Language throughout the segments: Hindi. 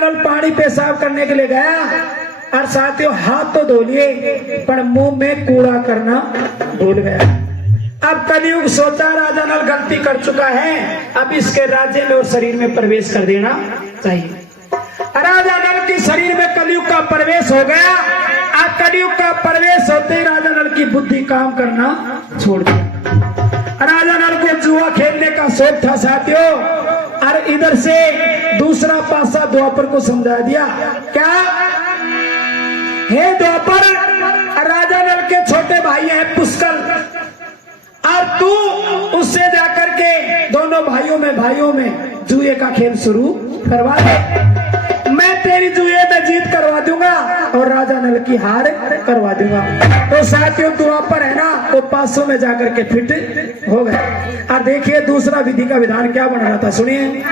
पानी पेशाब करने के लिए गया और साथियों हाथ तो धो लिए पर मुंह में कूड़ा करना भूल गया। अब कलयुग सोचा राजा नल गलती कर चुका है, अब इसके राज्य में और शरीर में प्रवेश कर देना चाहिए। राजा नल के शरीर में कलयुग का प्रवेश हो गया। अब कलयुग का प्रवेश होते ही राजा नल की बुद्धि काम करना छोड़ दिया। राजा नल को जुआ खेलने का शौक था साथियों, और इधर से दूसरा पासा द्वापर को समझा दिया। क्या? हे द्वापर, राजा नल के छोटे भाई हैं पुष्कर, और तू उससे जाकर के दोनों भाइयों में जुए का खेल शुरू करवा दे। मैं तेरी जुए में जीत करवा दूंगा और राजा नल की हार करवा दूंगा। तो साथियों द्वापर है ना, वो पासों में जाकर के फिट हो गए। और देखिए दूसरा विधि का विधान क्या बन रहा था, सुनिए।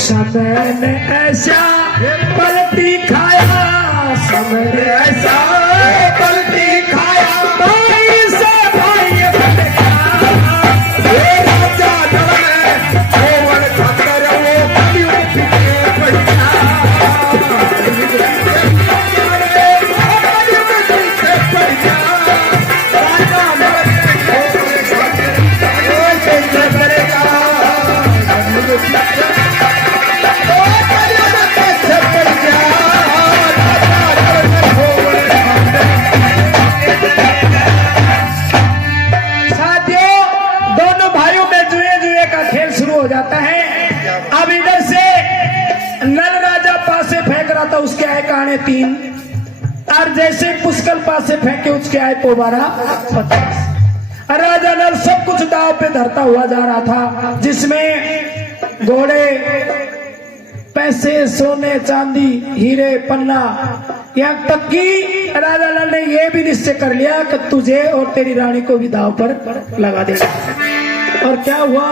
समय ने ऐसा पलटी खाया, समय ने ऐसा पलटी खाया, भाई से भाई भटका। राजा नल ओवर खाकर वो कलयुग पीछे पड़ था। उसके आए काने 3, और जैसे पुष्कर पास से फेंके उसके आए पोबारा 50। राजा नल सब कुछ दाव पे धरता हुआ जा रहा था, जिसमें घोड़े, पैसे, सोने, चांदी, हीरे, पन्ना, यहाँ तक कि राजा नल ने यह भी निश्चय कर लिया कि तुझे और तेरी रानी को भी दाव पर लगा देगा। और क्या हुआ?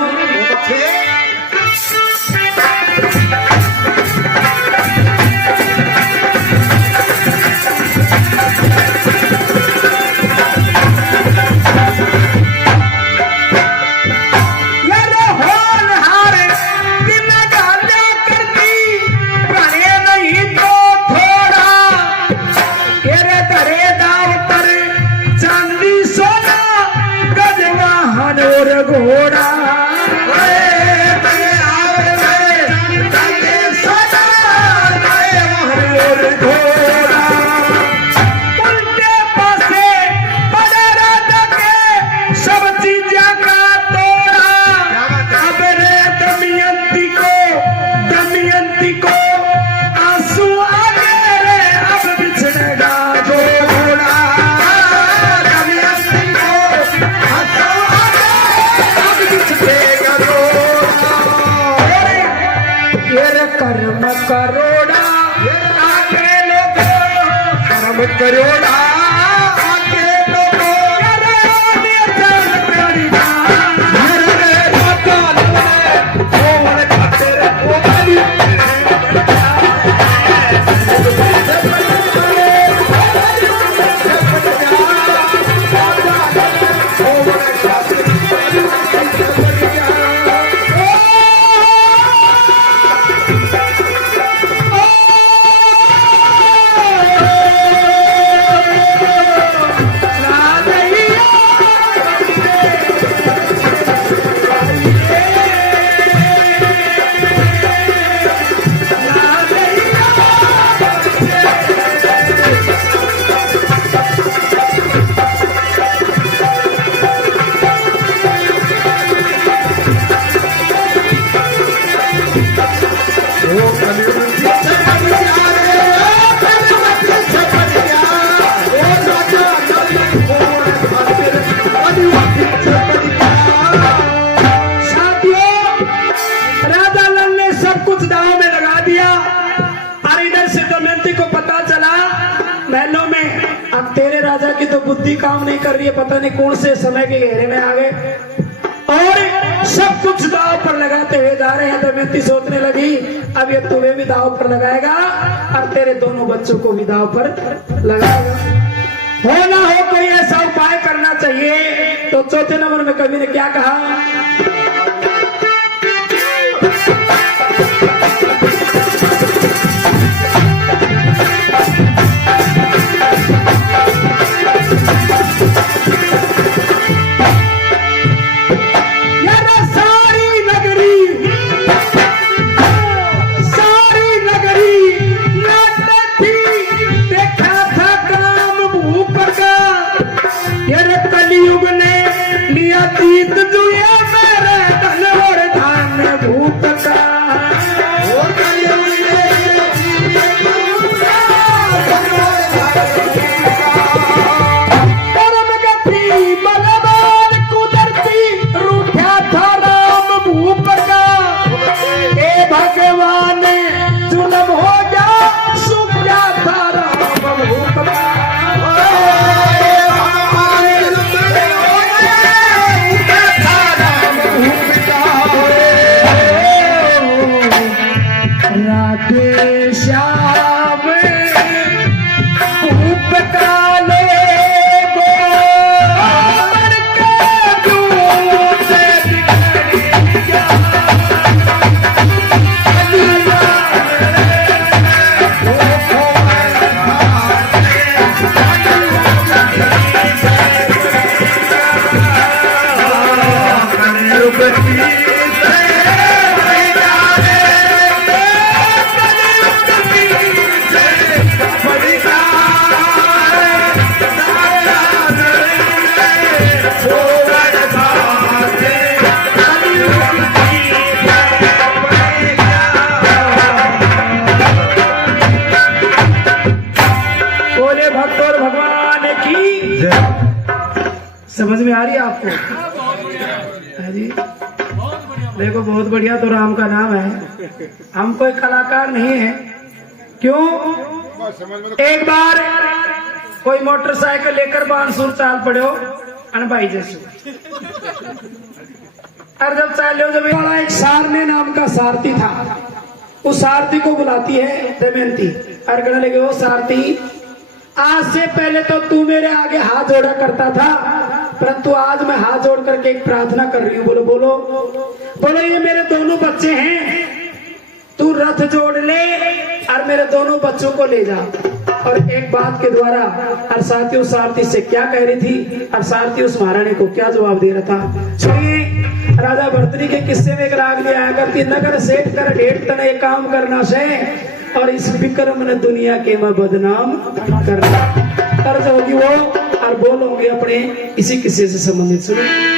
कर्म करोड़ा आगे लोगों, कर्म करोड़ा आगे लोगों, तो बुद्धि काम नहीं कर रही है, पता नहीं कौन से समय के घेरे में आ गए और सब कुछ दाव पर लगाते हुए जा रहे हैं। दमयंती सोचने लगी अब ये तुम्हें भी दाव पर लगाएगा और तेरे दोनों बच्चों को भी दाव पर लगाएगा। हो ना हो कोई ऐसा उपाय करना चाहिए। तो चौथे नंबर में कवि ने क्या कहा, समझ में आ रही है आपको? है जी, देखो बहुत बढ़िया। तो राम का नाम है, हम कोई कलाकार नहीं है। क्यों? एक बार कोई मोटरसाइकिल लेकर बानसूर चाल पड़े हो अनभाई जैसे, और जब चाल जब एक सारने नाम का सारथी था, उस सारथी को बुलाती है दमयंती और कहने लगे, वो सारथी आज से पहले तो तू मेरे आगे हाथ जोड़ा करता था, परंतु आज मैं हाथ जोड़ करके एक प्रार्थना कर रही हूँ। बोलो बोलो बोलो, ये मेरे दोनों बच्चे हैं, तू रथ जोड़ ले और मेरे दोनों बच्चों को ले जा। और एक बात के द्वारा अरसाती उस सारथी से क्या कह रही थी, अरसाती उस महारानी को क्या जवाब दे रहा था। सुनिए, राजा भर्तृहरि के किस्से में एक राग ले आया करती, नगर सेठ कर ढेठ तने काम करना से और इस विक्रम ने दुनिया के मैं बदनाम करना। तर्ज होगी वो और बोलोगे अपने इसी किस्से से संबंधित। सुनिए,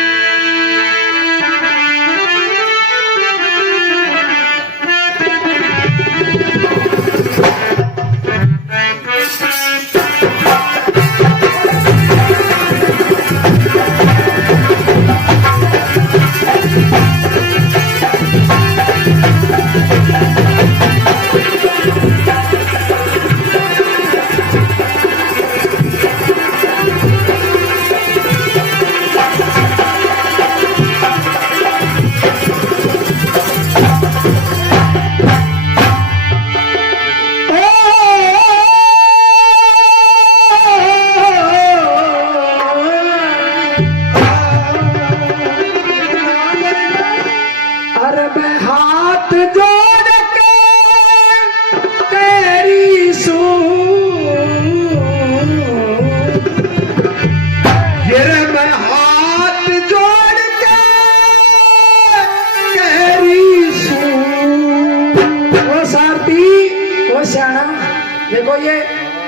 देखो ये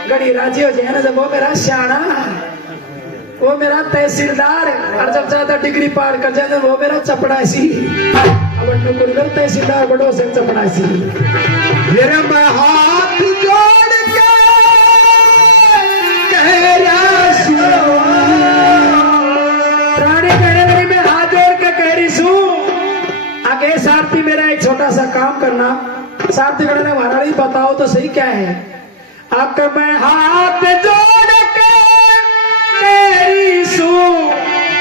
गड़ी राजी हो जाए ना, जब वो मेरा श्याणा, वो मेरा तहसीलदार, और जब ज्यादा डिग्री पार कर जाए तो वो मेरा चपड़ासी। अब तहसीलदार बड़ो से चपड़ासी। मैं हाथ जोड़ के रानी कहने लगी, मैं हाथ जोड़ के कह रही सू आगे सारथी मेरा एक छोटा सा काम करना। सारथी कहने लगा, महारानी बताओ तो सही क्या है। अब मैं हाथ जोड़ के सू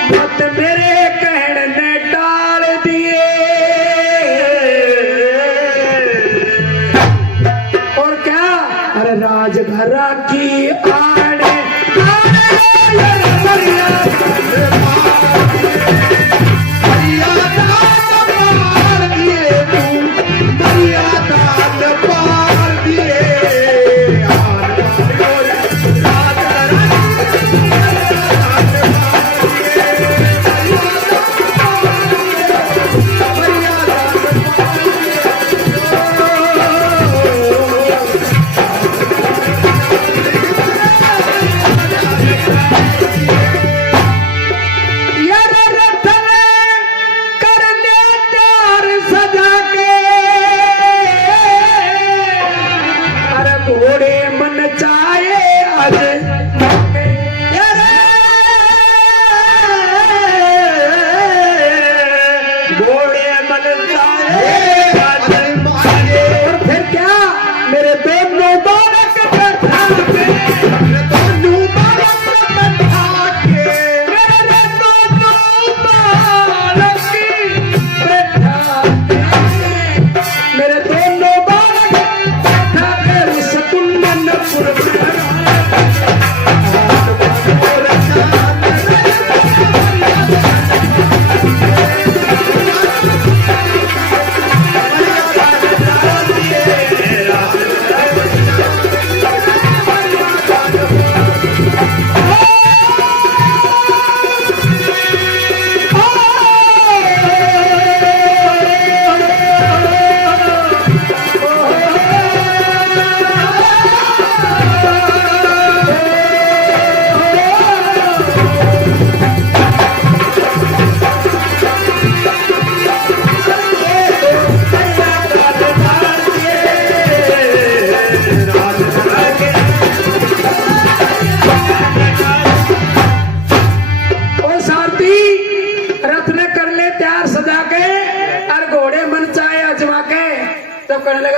मत मेरे कहने ने डाल दिए। और क्या, अरे राजघरा की आड़े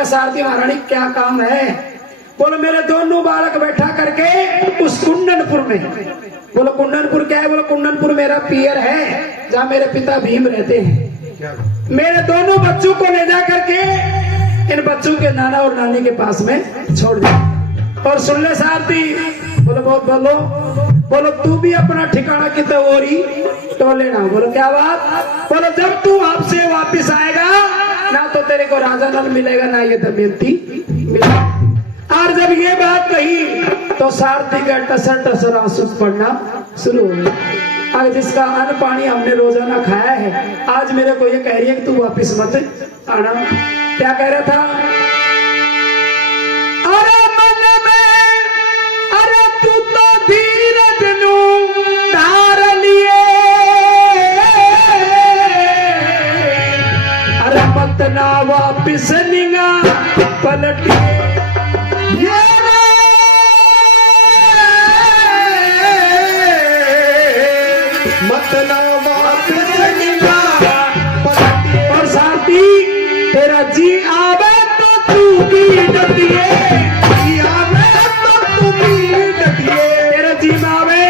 सारथी महारानी क्या काम है? बोलो मेरे दोनों बालक बैठा करके उस कुंडनपुर में। बोलो कुंडनपुर क्या है? बोलो कुंडनपुर मेरा पियर है जहाँ मेरे पिता भीम रहते हैं। मेरे दोनों बच्चों को ले जा करके इन बच्चों के नाना और नानी के पास में छोड़ दिया। और सुन ले सारथी, बोलो बोलो बोलो तू भी अपना ठिकाना की तोरी तो लेना। बोलो क्या बात? बोलो जब तू आपसे वापिस आएगा ना तो तेरे को राजा नल मिलेगा ना ये दमयंती मिलेगा। और जब ये बात कही तो सारथी का टसर टसर आंसू पड़ना शुरू हो गया। आज जिसका अन्न पानी हमने रोजाना खाया है, आज मेरे को ये कह रही है कि तू वापिस मत आना। क्या कह रहा था? अरे मन में अरे तू तो धीरज नू धार लिए, अरे मत ना वापिस निगा पलटिए। और साथी तेरा जी आवे तो तू भी डटिए, तेरा जी आवे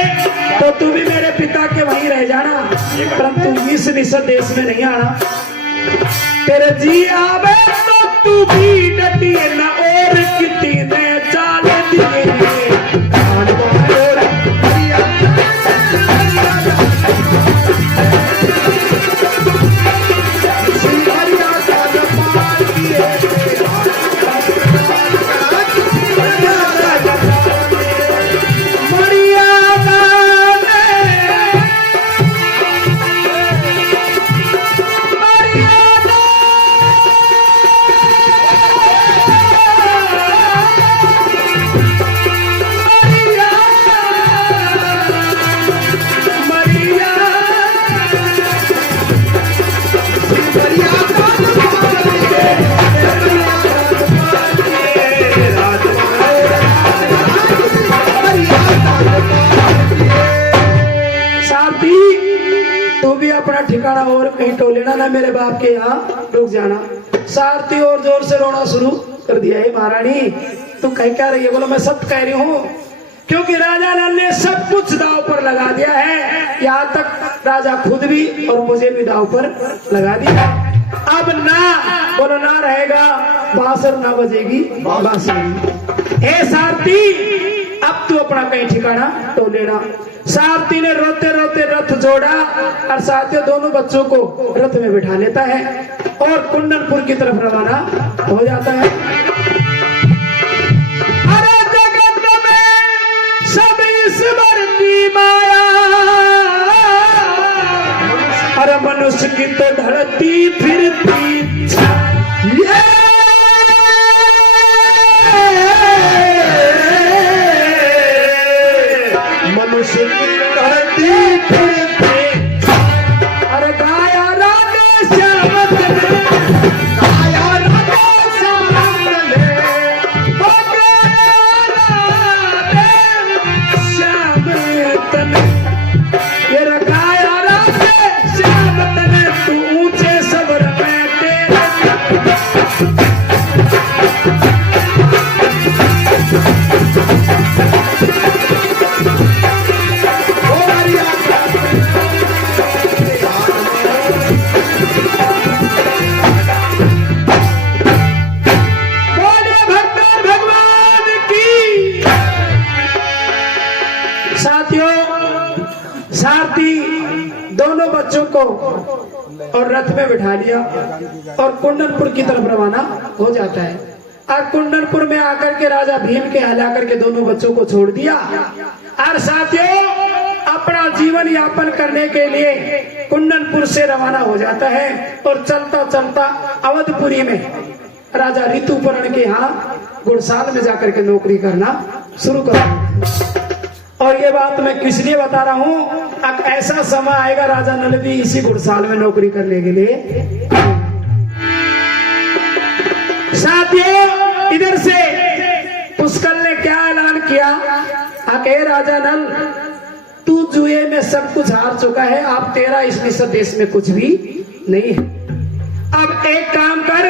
तो तू भी मेरे पिता के वहीं रह जाना, परंतु इस निषद देश में नहीं आना। तेरे जी आवे तो तू भी डटिए ना और कितनी ने चाल दिए। ठिकाना और कहीं तो लेना ना, मेरे बाप के यहाँ रुक जाना। सारथी और जोर से रोना शुरू कर दिया। हे महारानी तू कह क्या रही है? बोलो मैं सत्य कह रही हूँ। क्योंकि राजा नल ने सब कुछ दाव पर लगा दिया है, यहाँ तक राजा खुद भी और मुझे भी दाव पर लगा दिया। अब ना बोलो ना रहेगा बांसुर, ना बजेगी बांसुरी। हे सारथी, अब तू अपना कहीं ठिकाना तो लेना। सारथी ने रोते रोते रथ जोड़ा और साथियों दोनों बच्चों को रथ में बिठा लेता है और कुंडनपुर की तरफ रवाना हो जाता है। अरे जगत में सब ईश्वर की माया, अरे मनुष्य की तो धरती फिरती मनुष्य की धरती फिरती। अरे गाया राधे श्याम तने, गाया राधे श्याम तने, ओ गाया राधे श्याम तने, ये गाया राधे श्याम तने, तू ऊंचे सबर में तेरे। सारथी दोनों बच्चों को और रथ में बिठा लिया और कुंडनपुर की तरफ रवाना हो जाता है। और कुंडनपुर में आकर के राजा भीम के यहाँ जाकर के दोनों बच्चों को छोड़ दिया और साथियों अपना जीवन यापन करने के लिए कुंडनपुर से रवाना हो जाता है और चलता चलता अवधपुरी में राजा ऋतुपर्ण के यहाँ गुड़साल में जाकर के नौकरी करना शुरू कर। और ये बात मैं किस लिए बता रहा हूँ, अब ऐसा समय आएगा राजा नल भी इसी गुड़साल में नौकरी करने के लिए। साथियों इधर से पुष्कर ने क्या ऐलान किया, आके राजा नल तू जुए में सब कुछ हार चुका है, अब तेरा इस मिस्र देश में कुछ भी नहीं है। अब एक काम कर,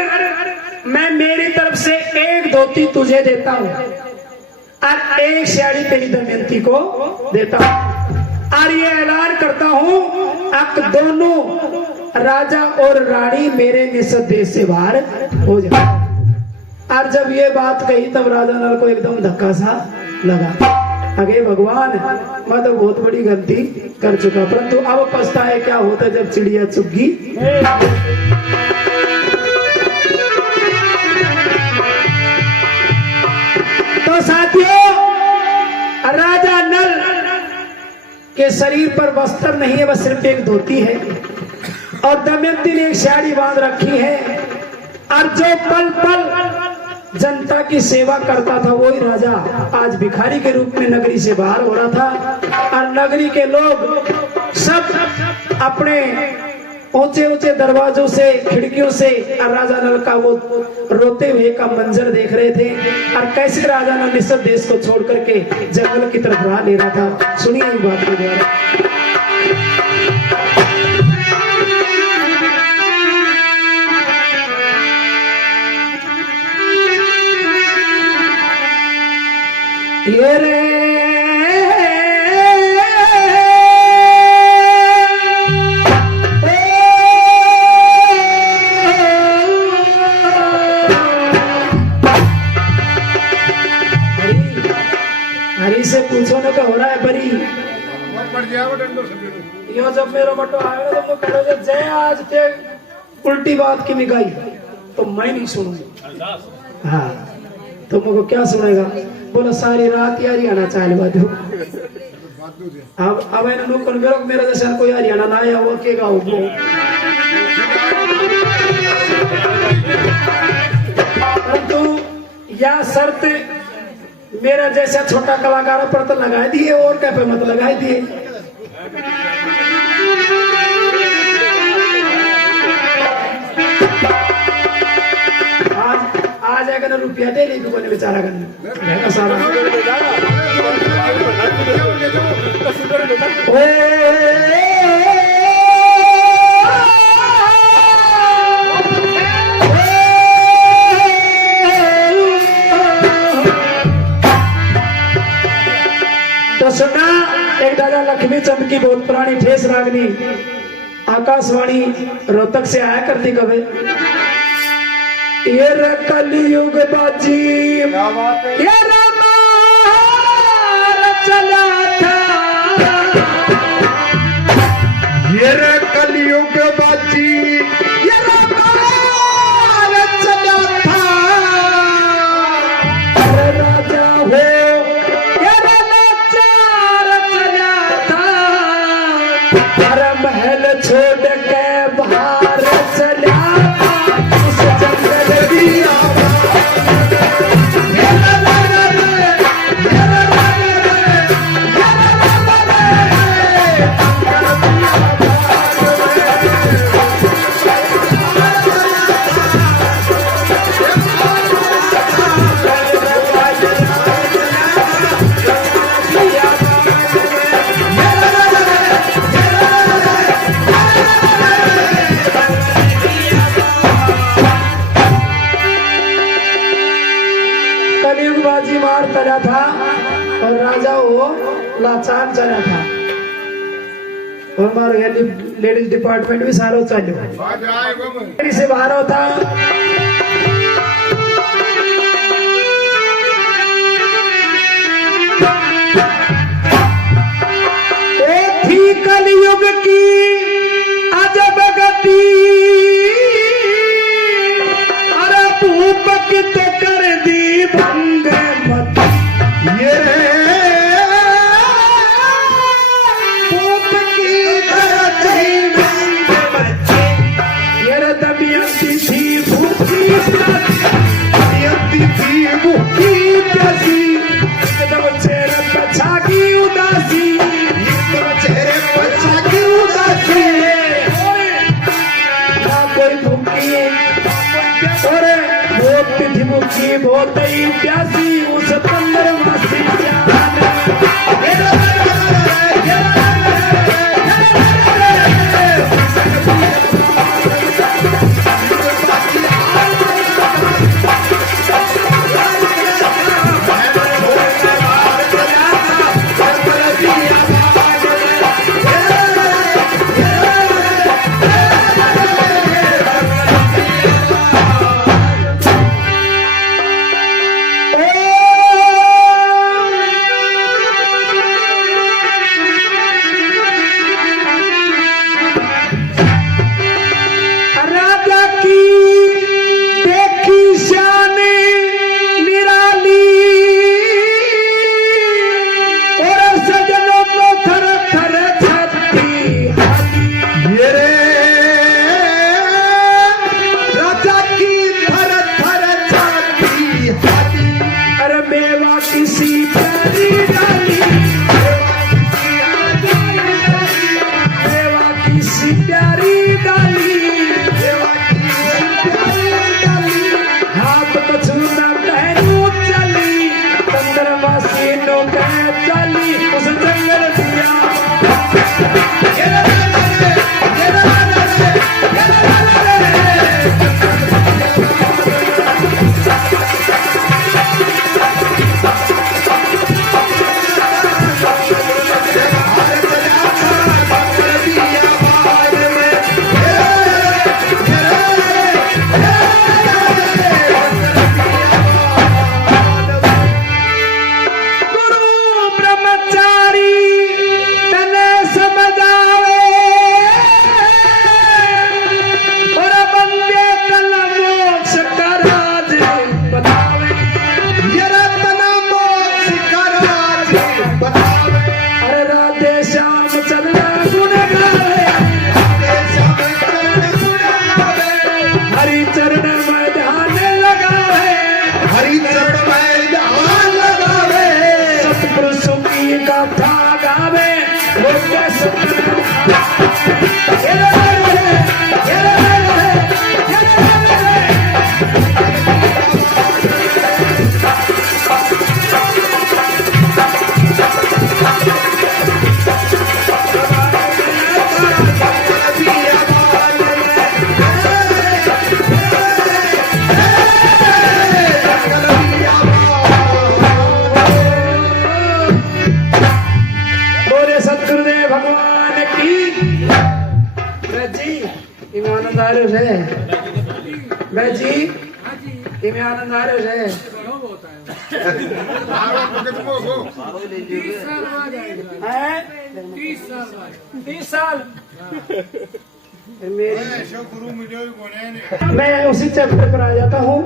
मैं मेरी तरफ से एक धोती तुझे देता हूँ और एक साड़ी तेरी दमयंती को देता हूँ और ये ऐलान करता हूँ अब दोनों राजा और रानी मेरे मिस्र देश से बाहर हो जाए। और जब ये बात कही तब राजा नल को एकदम धक्का सा लगा, अगे भगवान मैं तो बहुत बड़ी गलती कर चुका, परंतु अब पछताए क्या होता जब चिड़िया चुग गई। तो साथियों राजा नल के शरीर पर वस्त्र नहीं है, बस सिर्फ एक धोती है और दमयंती ने एक साड़ी बांध रखी है। और जो पल पल जनता की सेवा करता था वही राजा आज भिखारी के रूप में नगरी से बाहर हो रहा था और नगरी के लोग सब अपने ऊंचे ऊंचे दरवाजों से खिड़कियों से राजा नल का वो रोते हुए का मंजर देख रहे थे और कैसे राजा नल मिस्र देश को छोड़ करके जंगल की तरफ राह ले रहा था। सुनिए इस बात के द्वारा। ये रे हरी से पूछो ना क्या हो रहा है बरी यो जब मेरा बटो आएगा तो मैं कहोगे जय आज ते उल्टी बात की मिगाई तो मैं नहीं सुनूंगा। हाँ तो मुझको क्या सुनेगा, बोलो सारी रात यार हरियाणा चाल बाजू। अब मैंने नुकन मेरा जैसा कोई हरियाणा ना आया वो के गाओ परंतु यह शर्त मेरा जैसा छोटा कलाकार पर तो लगा दिए और क्या पे मत लगा दिए। आज जाएगा ना रुपया दे ले दुकान बेचारा करना सारा लक्ष्मी चंद की बहुत पुरानी ठेस रागनी आकाशवाणी रोहतक से आया करती कभी। ये कलयुग बाजी ये रामार चला था, ये कलयुग बाजी ये रामार चला था। अरे राजा हो ये लाचार चला था, अरे महल छोड़ के बाहर चला था, इस जंगल की कलयुगबाजी मार चला था और राजा वो लाचार चला था। और हमारे लेडीज डिपार्टमेंट भी सारो चालू से बाहर होता। एक थी कलयुग की अजब गति, अरे भूप की तो कर दी भंग मत। ये भूप की करती भंग मत। ये दबियती थी भूखी थी भूखी प्यासी, एकदम चेहरे पर छागी उदासी, एकदम चेहरे पर छागी उदासी। ना कोई भूखी और बहुत थी भूखी बहुत ही प्यासी, उस पंद्रह मासी मैं जी ये में आनंद आ रहे है। हैं? 30 साल मैं उसी चैप्टर पर आ जाता हूँ।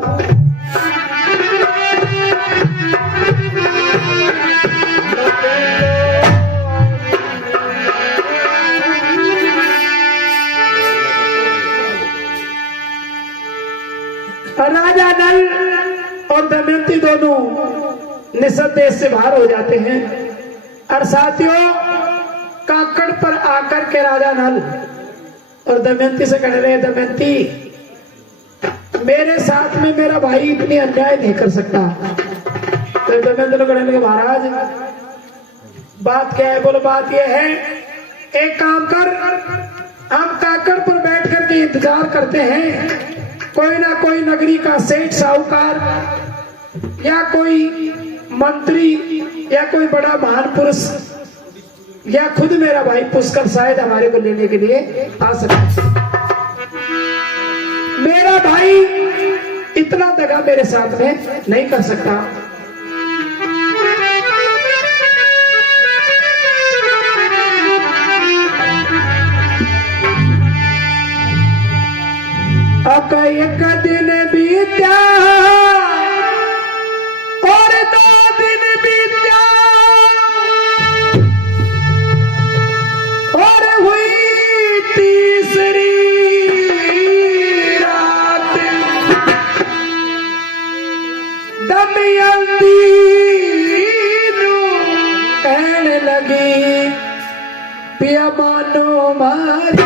राजा नल और दमयंती दोनों निषद देश से बाहर हो जाते हैं और साथियों काकड़ पर आकर के राजा नल और दमयंती से कहने लगे, दमयंती मेरे साथ में मेरा भाई इतनी अन्याय नहीं कर सकता। तो दमयंती लोग कहने लगे, महाराज बात क्या है? बोलो बात यह है, एक काम कर, हम काकड़ पर बैठ कर के इंतजार करते हैं, कोई ना कोई नगरी का सेठ साहूकार या कोई मंत्री या कोई बड़ा महान पुरुष या खुद मेरा भाई पुष्कर शायद हमारे को लेने के लिए आ सकता। मेरा भाई इतना दगा मेरे साथ में नहीं कर सकता। अब एक दिन बीता और 2 दिन बीता और हुई तीसरी रात, दमयंती कहने लगी, पिया मानो मारी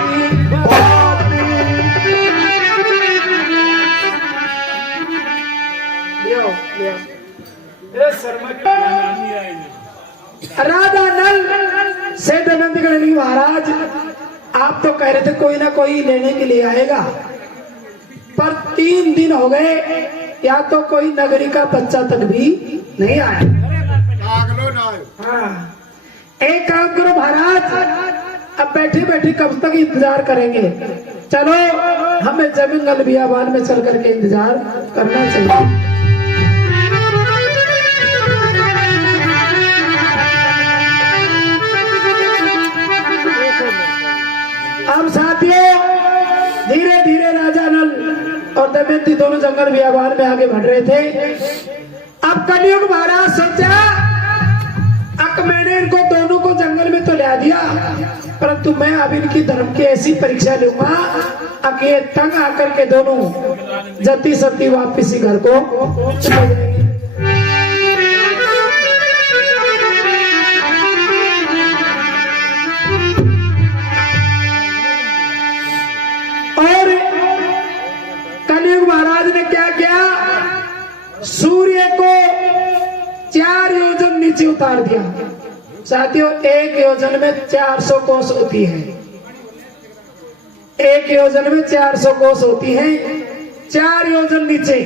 राजा नल से दमयंती कहने लगी, महाराज आप तो कह रहे थे कोई ना कोई लेने के लिए आएगा, पर 3 दिन हो गए या तो कोई नगरी का बच्चा तक भी नहीं आया। हाँ, एक काम करो महाराज, अब बैठे बैठे कब तक इंतजार करेंगे, चलो हमें जंगल बियाबान में चल करके इंतजार करना चाहिए। अब साथियों धीरे धीरे राजा नल और दमयंती दोनों जंगल बियाबान में आगे बढ़ रहे थे। अब कलयुग महाराज सोचा, अब मैंने इनको दोनों को जंगल में तो ले दिया, परंतु मैं अब इनकी धर्म की ऐसी परीक्षा लूंगा अब ये तंग आकर के दोनों जती सती वापिस घर को चले जाएंगे। और कलयुग महाराज ने क्या किया, सूर्य को 4 योजन नीचे उतार दिया। साथियों 1 योजन में 400 कोस होती है, 1 योजन में 400 कोस होती है, 4 योजन नीचे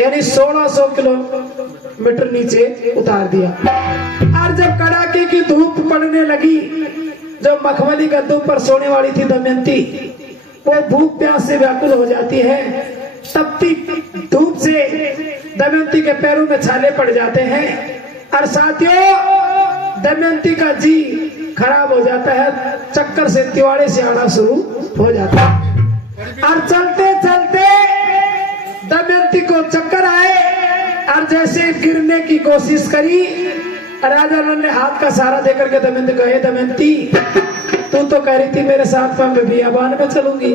यानी 1600 किलोमीटर नीचे उतार दिया। और जब कड़ाके की धूप पड़ने लगी, जो मखमली गद्दों पर सोने वाली थी दमयंती, वो भूख प्यास से व्याकुल हो जाती है। तपती धूप से दमयंती के पैरों में छाले पड़ जाते हैं और साथियों दमयंती का जी खराब हो जाता है, चक्कर से तिवाड़े से आना शुरू हो जाता है। और चलते चलते दमयंती को चक्कर आए और जैसे गिरने की कोशिश करी, राजा नल ने हाथ का सहारा देकर के दमयंती कहे, दमयंती तू तो कह रही थी मेरे साथ में मैं बियाबान में चलूंगी,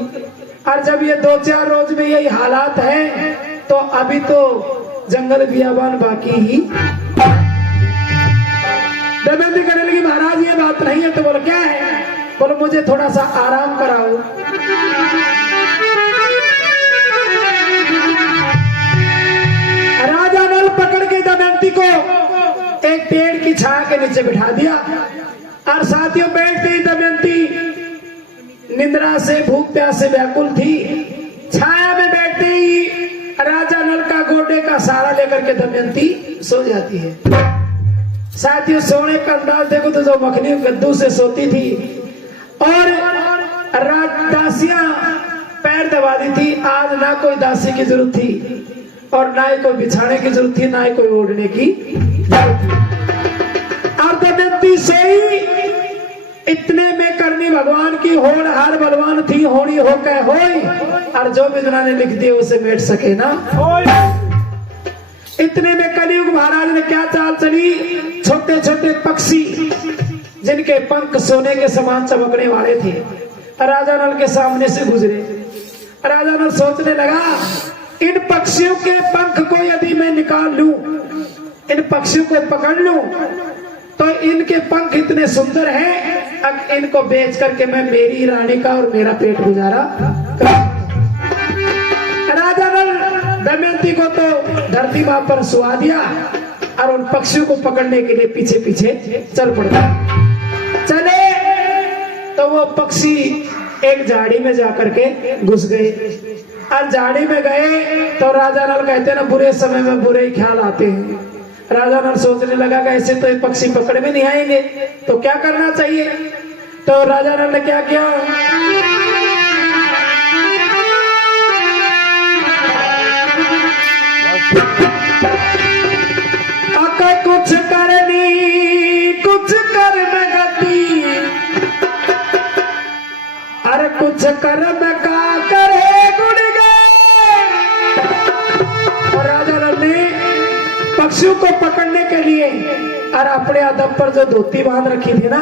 और जब ये 2-4 रोज में यही हालात है तो अभी तो जंगल बियाबान बाकी ही। दमयंती कहने लगी, महाराज ये बात नहीं है। तो बोलो क्या है? बोलो मुझे थोड़ा सा आराम कराओ। राजा नल पकड़ के दमयंती को एक पेड़ की छाया के नीचे बिठा दिया और साथियों बैठते ही दमयंती निंद्रा से भूख प्यास से व्याकुल थी। छाया में बैठते ही राजा नल का गोडे का सहारा लेकर के दमयंती सो जाती है। साथियों सोने का अंदाज देखो तो जो मखनी गद्दू से सोती थी और दासियां पैर दबा करवा दी थी। आज ना कोई दासी की जरूरत थी और ना ही कोई बिछाने की जरूरत थी, ना ही कोई ओढ़ने की जरूरत थी। और दमयंती सोई इतने में करनी भगवान की होड़ हार बलवान थी, होड़ी हो के होई, और जो विद्वान ने लिख दिए उसे मेट सके ना। इतने में कलयुग महाराज ने क्या चाल चली, छोटे छोटे पक्षी जिनके पंख सोने के समान चमकने वाले थे, राजा नल के सामने से गुजरे। राजा नल सोचने लगा, इन पक्षियों के पंख को यदि मैं निकाल लूं, इन पक्षियों को पकड़ लूं, तो इनके पंख इतने सुंदर हैं, अब इनको बेच करके मैं मेरी रानी का और मेरा पेट गुजारा कर। राजा नल दमयंती को तो धरती मां पर सुला दिया और उन पक्षियों को पकड़ने के लिए पीछे पीछे चल पड़ता। चले तो वो पक्षी एक झाड़ी में जाकर के घुस गए, और झाड़ी में गए तो राजा नल कहते ना, बुरे समय में बुरे ही ख्याल आते हैं। राजा नल सोचने लगा कि ऐसे तो ये पक्षी पकड़ में नहीं आएंगे, तो क्या करना चाहिए। तो राजा नल ने क्या किया, कुछ करनी कुछ कर्म गति, अरे कुछ कर्म का करे गुण गए। और राजा नल ने पक्षियों को पकड़ने के लिए और अपने अदब पर जो धोती बांध रखी थी ना,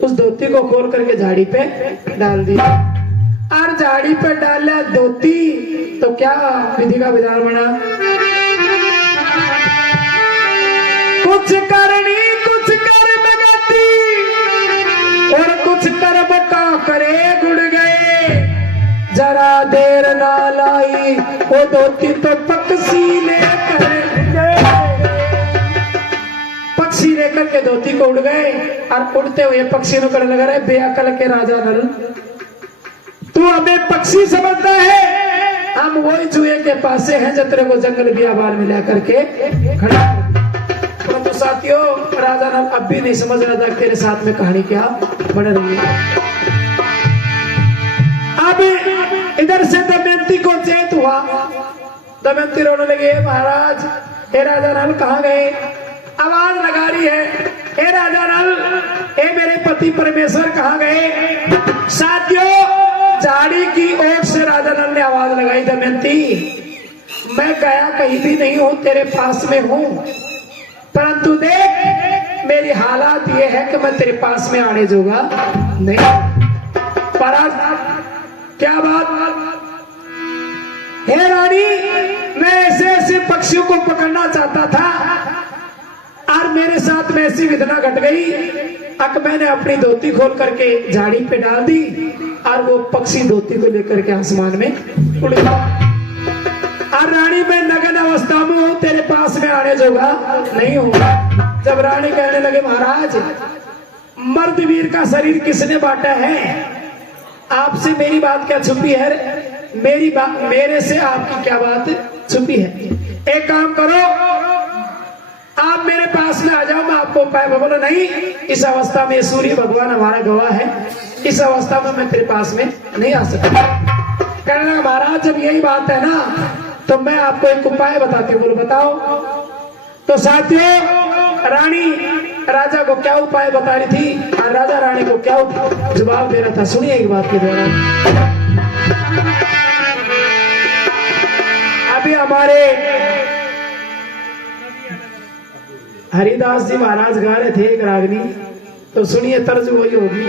उस धोती को खोल करके झाड़ी पे डाल दी। और झाड़ी पे डाला धोती तो क्या विधि का विधान बना, कुछ करनी कुछ कर्म गति, और कुछ कर्म का करे गुण गए। जरा देर ना लाई वो धोती तो पक्षी लेकर गए। पक्षी लेकर के धोती को उड़ गए, और उड़ते हुए पक्षी ने कहने लगा, बेअकल के राजा नल, तू हमें पक्षी समझता है, हम वही चूहे के पास से हैं जो तेरे को जंगल बियाबान में लेकर के खड़ा। परंतु साथियों, राजा नल अब भी नहीं समझ रहा था कि तेरे साथ में कहानी क्या बढ़ रही है। अब इधर से दमयंती को चेत हुआ, दमयंती रोने लगी, महाराज हे राजा नल कहाँ गए, आवाज लगा रही है, हे राजा नल, हे मेरे पति परमेश्वर कहाँ गए। साथियों, झाड़ी की ओर से राजा नल ने आवाज लगाई, दमयंती मैं गया कहीं भी नहीं हूं, तेरे पास में हूं, परंतु देख मेरी हालात ये है कि मैं तेरे पास में आने जोगा नहीं। महाराज क्या बात, हे रानी, मैं ऐसे ऐसे पक्षियों को पकड़ना चाहता था और मेरे साथ में ऐसी घटना घट गई, अब मैंने अपनी धोती खोल करके झाड़ी पे डाल दी और वो पक्षी धोती को लेकर के आसमान में उड़ गया। और रानी मैं नग्न अवस्था में हूं, तेरे पास में आने जोगा नहीं होगा। जब रानी कहने लगे, महाराज मर्द वीर का शरीर किसने बांटा है, आपसे मेरी बात क्या छुपी है, मेरी बात मेरे से आपकी क्या बात छुपी है। एक काम करो, आप मेरे पास में आ जाओ, मैं आपको उपाय। बोलो नहीं, इस अवस्था में सूर्य भगवान हमारा गवाह है, इस अवस्था में मैं तेरे पास में नहीं आ सकता। कहने लगा, महाराज जब यही बात है ना, तो मैं आपको एक उपाय बताती हूँ। बोलो बताओ। तो साथियों, रानी राजा को क्या उपाय बता रही थी और राजा रानी को क्या जवाब दे रहा था, सुनिए एक बात के द्वारा। अभी हमारे हरिदास जी महाराज गा रहे थे एक रागनी, तो सुनिए तर्ज वही होगी।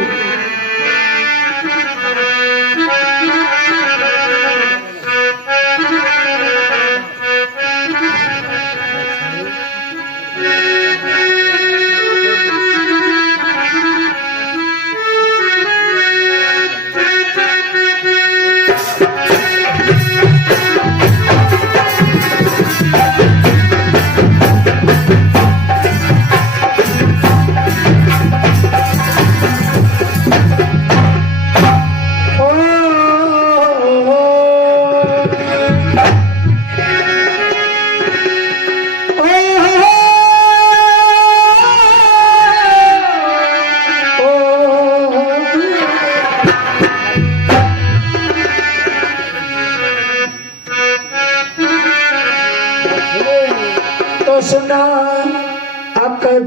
सुना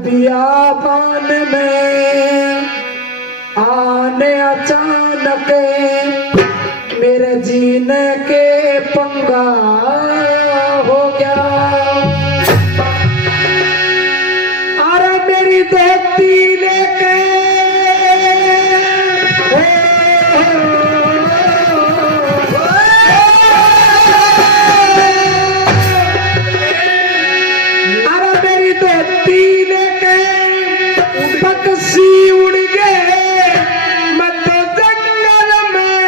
बियाबान में आने अचानक मेरे जीने के पंगा हो गया। अरे मेरी दोस्ती लेके उड़ गए मैं तो जंगल में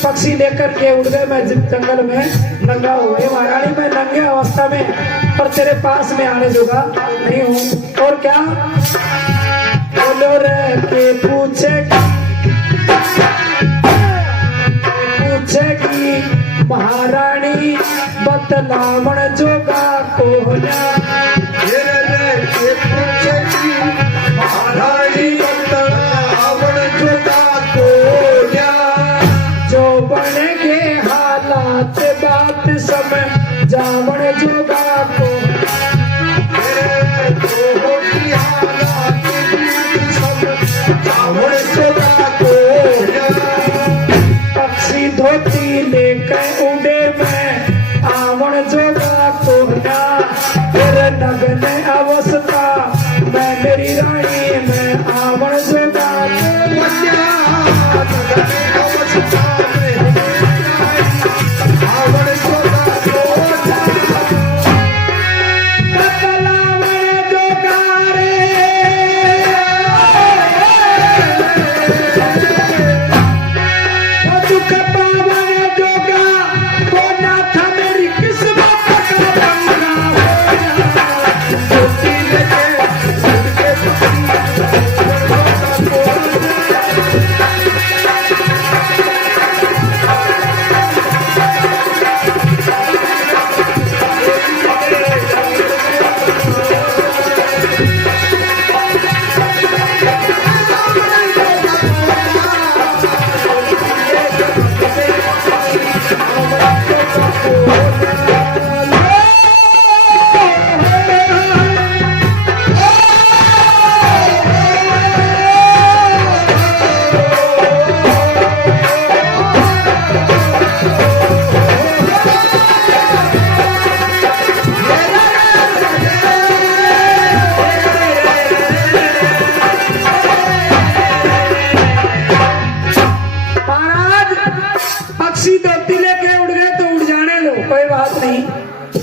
पक्षी लेकर के उड़ गए मैं जंगल में नंगा हो गए। महारानी मैं नंगे अवस्था में और तेरे पास में आने जोगा नहीं हूँ। और क्या बोलो रे के पूछेगी महारानी बतलावण जोगा को ना महारानी बतलावण जोगा को बनेगे हालात बात समय जावण जोगा को जावण जोगा को पक्षी धोती लेकर उड़े में आवण जोगा को ना फिर नग्न अवस्था मैं मेरी रानी में आवण जोगा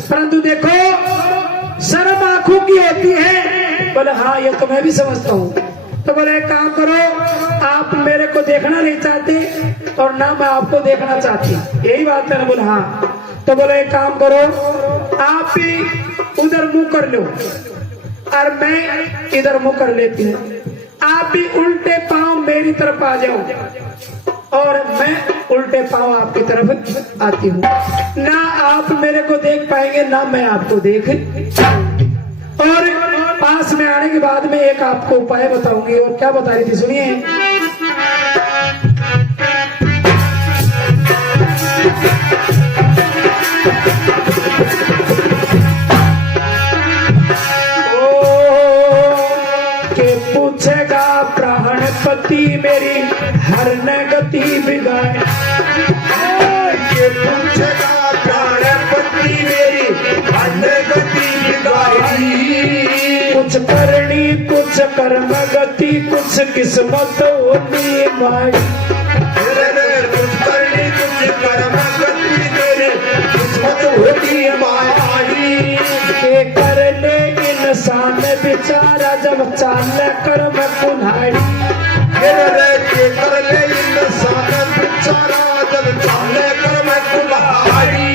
परंतु देखो शर्म आंखों की होती है। बोले हाँ ये तो मैं भी समझता हूँ। तो बोले एक काम करो आप मेरे को देखना नहीं चाहते और ना मैं आपको देखना चाहती, यही बात है ना। बोले हाँ। तो बोले एक काम करो आप भी उधर मुंह कर लो और मैं इधर मुंह कर लेती हूँ। आप भी उल्टे पांव मेरी तरफ आ जाओ और मैं उल्टे पांव आपकी तरफ आती हूँ। ना आप मेरे को देख पाएंगे ना मैं आपको देख। और पास में आने के बाद में एक आपको उपाय बताऊंगी। और क्या बता रही थी सुनिए। पूछेगा प्राणपति मेरी हर न गति बिगाड़। ये पूछेगा प्राणपति मेरी हर न गति बिगाड़ी। कुछ करनी कुछ कर्म गति कुछ किस्मत होती मारी तेरे कुछ करनी कुछ कर्म गति तेरे किस्मत होती है मारी के कर ले इंसान बेचारा जब चाल कर्म कुल्हाड़ी तेरे के कर ले इंसान बेचारा जब चाले कर्म कुल्हाड़ी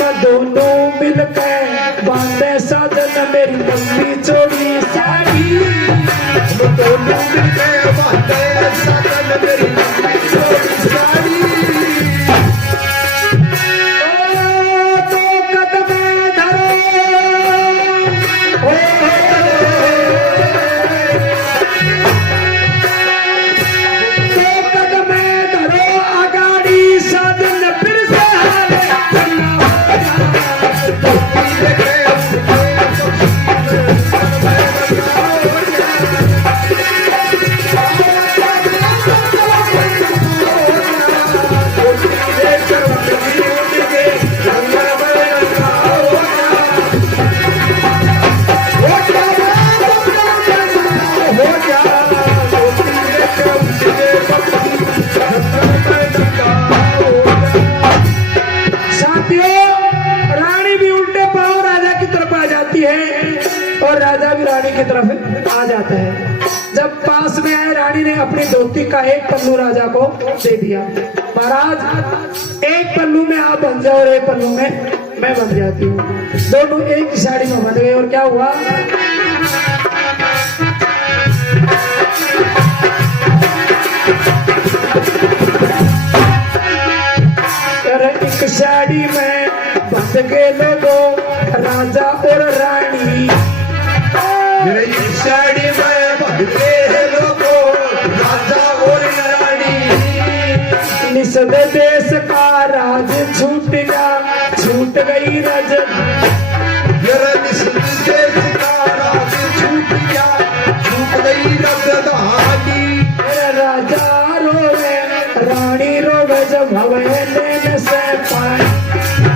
हम दोनों मिलकर बांधे साधन मेरी लंबी चौड़ी साड़ी हम दोनों मिलके बांधे साधन मेरी लंबी चौड़ी साड़ी तो कदम धरो तो कदम धरो अगाड़ी साधन फिर से हारे और राजा भी रानी की तरफ आ जाता है। जब पास में आए रानी ने अपनी धोती का एक पल्लू राजा को दे दिया। महाराज एक पल्लू में आप बन जाओ और एक पल्लू में मैं बन जाती हूँ। दोनों एक ही साड़ी में बन गए और क्या हुआ एक साड़ी में बंध गए लोगों राजा और रानी मेरे इस साड़ी में बंधते हैं लोगों राजा और रानी निषद देश का राज छूट गया छूट गई नजर मेरे निषद देश का राज छूट गया छूट गई राजधानी मेरा राजा रोवे रानी रोवे जब हवे लेने से पानी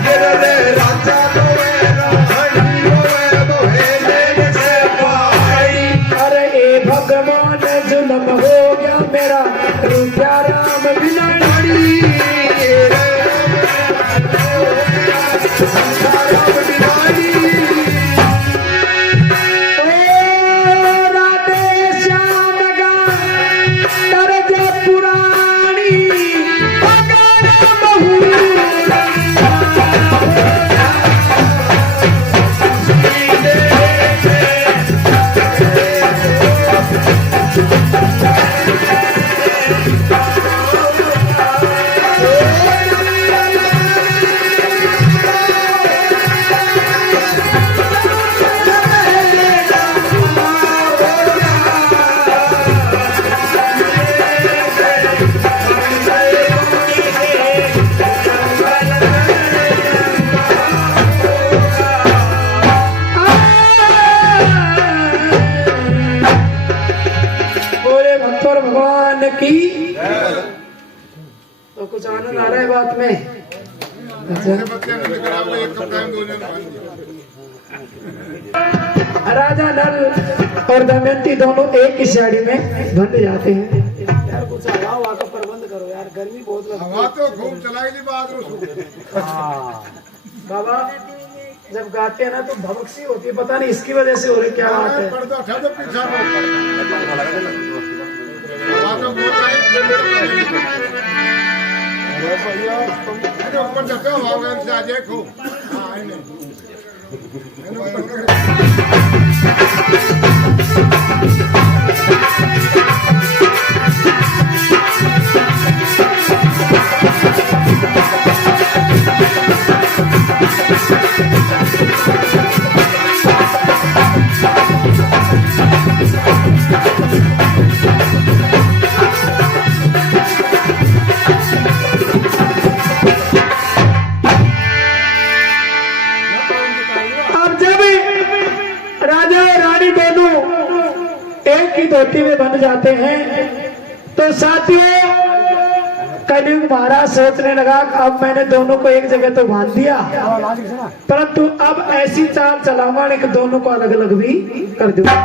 मेरे राजा रोवे रानी रोवे मोहे लेने से पाई अरे ए भगवान जुल्म हो गया मेरा रूपया राम बिना रानी की तो कुछ आनंद आ रहा है बात में। अच्छा राजा नल और दमयंती दोनों एक ही साड़ी में बंध जाते हैं। यार कुछ हवा का प्रबंध करो यार, गर्मी बहुत लगती है। हवा तो खूब चलाएगी बाबा जब गाते हैं ना तो भमक सी होती है, पता नहीं इसकी वजह से हो रही क्या बात है। ऊपर जाते हो धोती में बन जाते हैं तो साथियों कलयुग महाराज सोचने लगा अब मैंने दोनों को एक जगह तो बांध दिया, परंतु अब ऐसी चाल चलाऊंगा कि दोनों को अलग अलग भी कर दूंगा।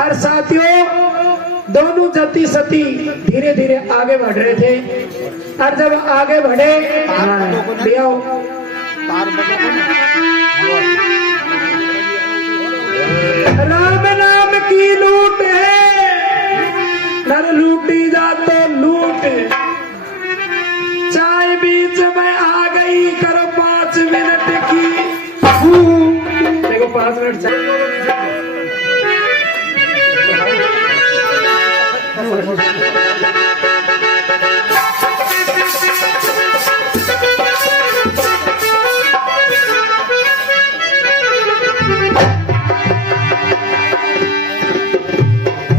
और साथियों, दोनों जति सती धीरे धीरे आगे बढ़ रहे थे। और जब आगे बढ़े, लिया राम नाम की लूट है, नर लूटी जा तो लूट, चाय बीच में आ गई, करो 5 मिनट की, देखो 5 मिनट चाहिए।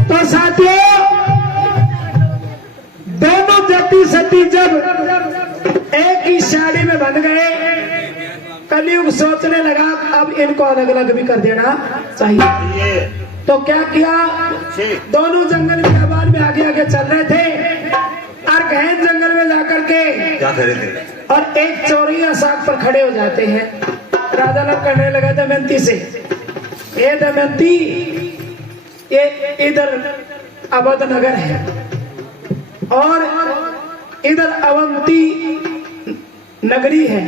तो साथियों, दोनों जति सती जब एक ही साड़ी में बंध गए, कलयुग सोचने लगा अब इनको अलग अलग भी कर देना चाहिए। तो क्या किया, दोनों जंगल बियाबान में आगे आगे चल रहे थे और गहन जंगल में जाकर के क्या कर रहे थे, और एक चोरिया साग पर खड़े हो जाते हैं। राजा लोग कहने लगा दमयंती से, ये दमयंती, ये इधर अवध नगर है और इधर अवंती नगरी है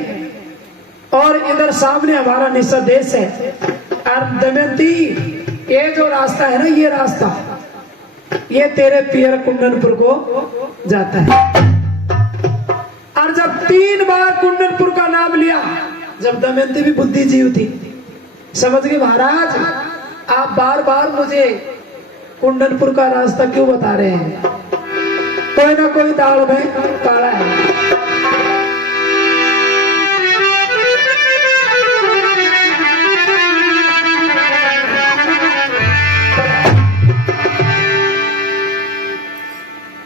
और इधर सामने हमारा निस्सा देश है। और दमयंती, ये जो रास्ता है ना, ये रास्ता ये तेरे पियर कुंडनपुर को जाता है। और जब 3 बार कुंडनपुर का नाम लिया, जब दमयंती भी बुद्धिजीव थी, समझ गए महाराज आप बार बार मुझे कुंडनपुर का रास्ता क्यों बता रहे हैं, कोई ना कोई दाल में काला है।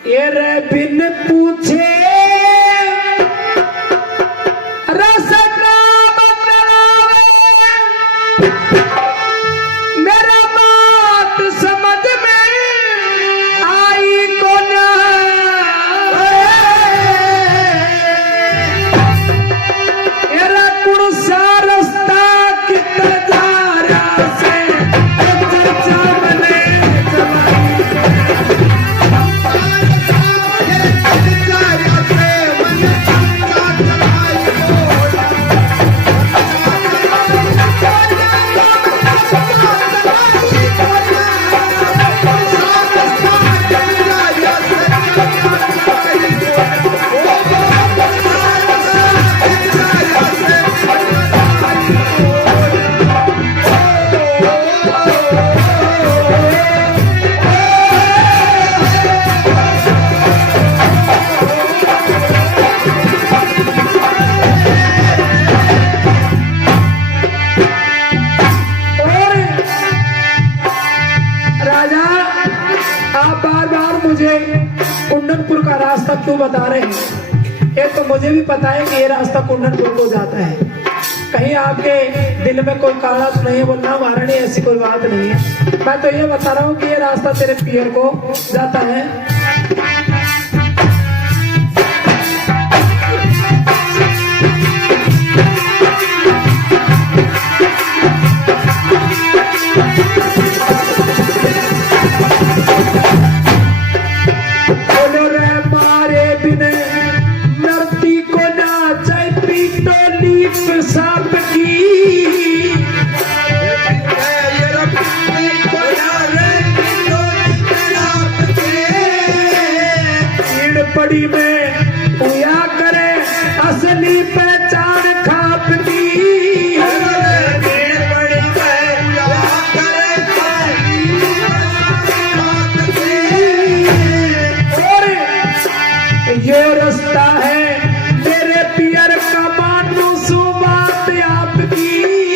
ये रे बिन पूछे रसना बतलावे, मेरा बात समझ में आई को ना, मेरा कुर्सा रास्ता कितना जा रहा से चर्चा बने चलाई। कुंडनपुर का रास्ता क्यों बता रहे हैं, ये तो मुझे भी पता है कि ये रास्ता कुंडनपुर को जाता है। कहीं आपके दिल में कोई काला तो नहीं है, बोलना महारानी ऐसी कोई बात नहीं है। मैं तो ये बता रहा हूँ कि ये रास्ता तेरे पियर को जाता है। सांप की कीड़ पड़ी में पूया करे असली पहचान खाप की। और ये रास्ता है मेरे पियर का, मानो सो बात आपकी।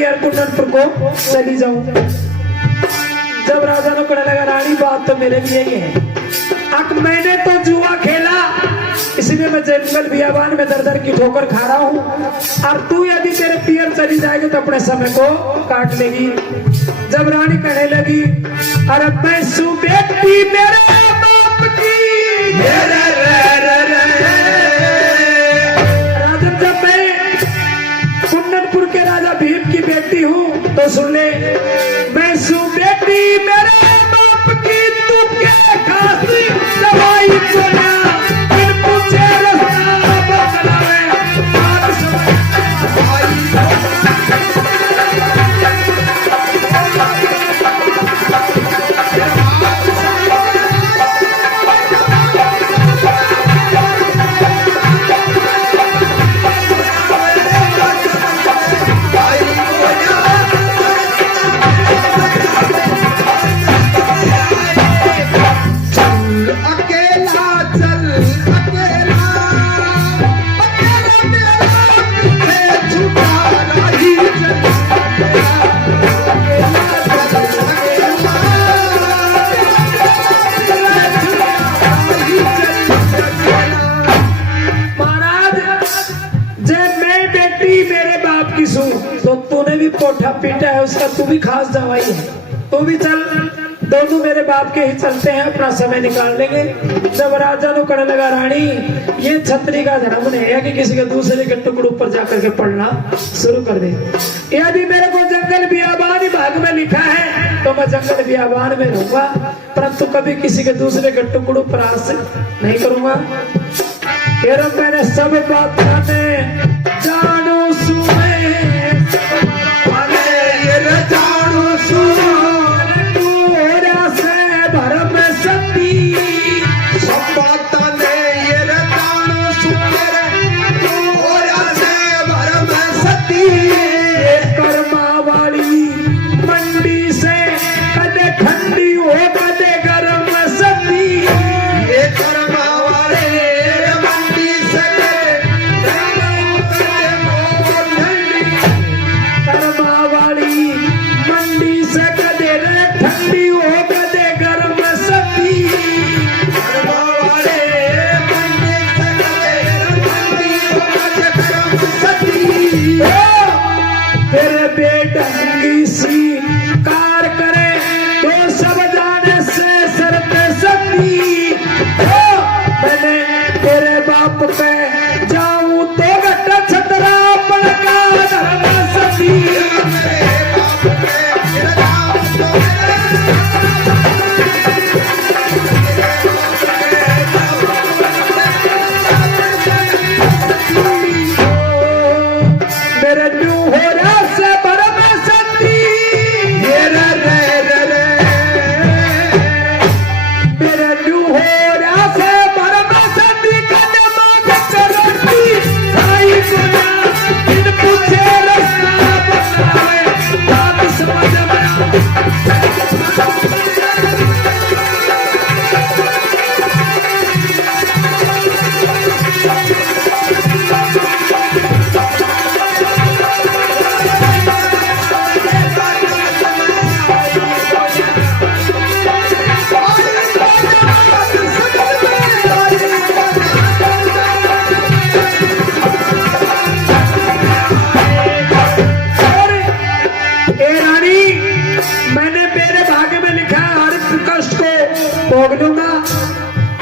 पियर कुंडनपुर को चली जाऊं। जब राजा ने कहने लगा रानी बात तो मेरे भी यही है, अब मैंने तो जुआ खेला इसलिए मैं जंगल बियाबान में दर दर की ठोकर खा रहा हूँ, और तू यदि तेरे पियर चली जाएगी तो अपने समय को काट लेगी। जब रानी कहने लगी अरे मैं सुबेटी मेरे बाप की, राजन जब मैं कुंडनपुर के राजा भीम की बेटी हूँ तो सुन ले, मैं सुबेटी मेरे बाप की, तू क्या खासी दवाई चला तो तूने भी पोठा पीटा है उसका, तू भी खास दवाई है, तू भी चल, दोनों मेरे बाप के ही चलते हैं, अपना समय निकाल लेंगे। जब राजा ने कहने लगा रानी ये छतरी का धर्म नहीं है कि किसी के दूसरे के टुकड़ों पर जाकर के पढ़ना शुरू कर दे। यदि मेरे को जंगल बियाबान भाग में लिखा है तो मैं जंगल बियाबान में रहूंगा, परंतु कभी किसी के दूसरे के टुकड़ों पर आस नहीं करूंगा। मैंने सब बात जानू सुने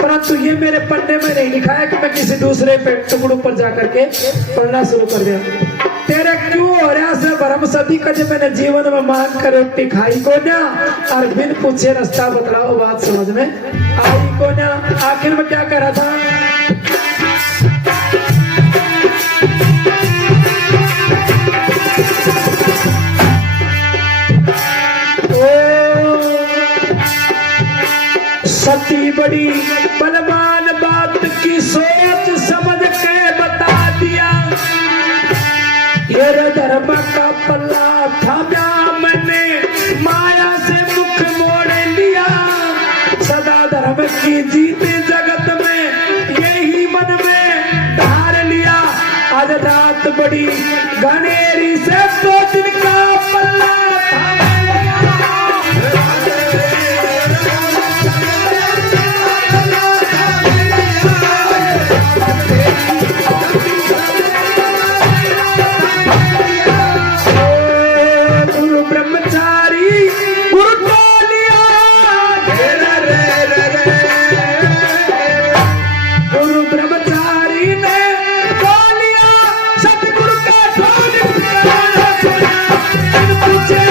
परंतु ये मेरे पन्ने में नहीं लिखा है कि मैं किसी दूसरे पे टुकड़ों पर जाकर के पढ़ना शुरू कर दिया। तेरे क्यों हो रहा से भरम सदी का जब मैंने जीवन में मांग कर रोटी खाई को ना, और बिन पूछे रास्ता बतलाओ, बात समझ में आई को ना। आखिर में क्या कर रहा था, सती बड़ी बलवान बात की सोच समझ के बता दिया, ये धर्म का पल्ला थामा मैंने माया से मुख मोड़ लिया, सदा धर्म की जीते जगत में यही मन में धार लिया। आज रात रात बड़ी घनेरी से 2 दिन का पल्ला था। गुरु ब्रह्मचारी गुरु टोलिया गुरु ब्रह्मचारी ने टोलिया सतगुरु का ढोल पूछे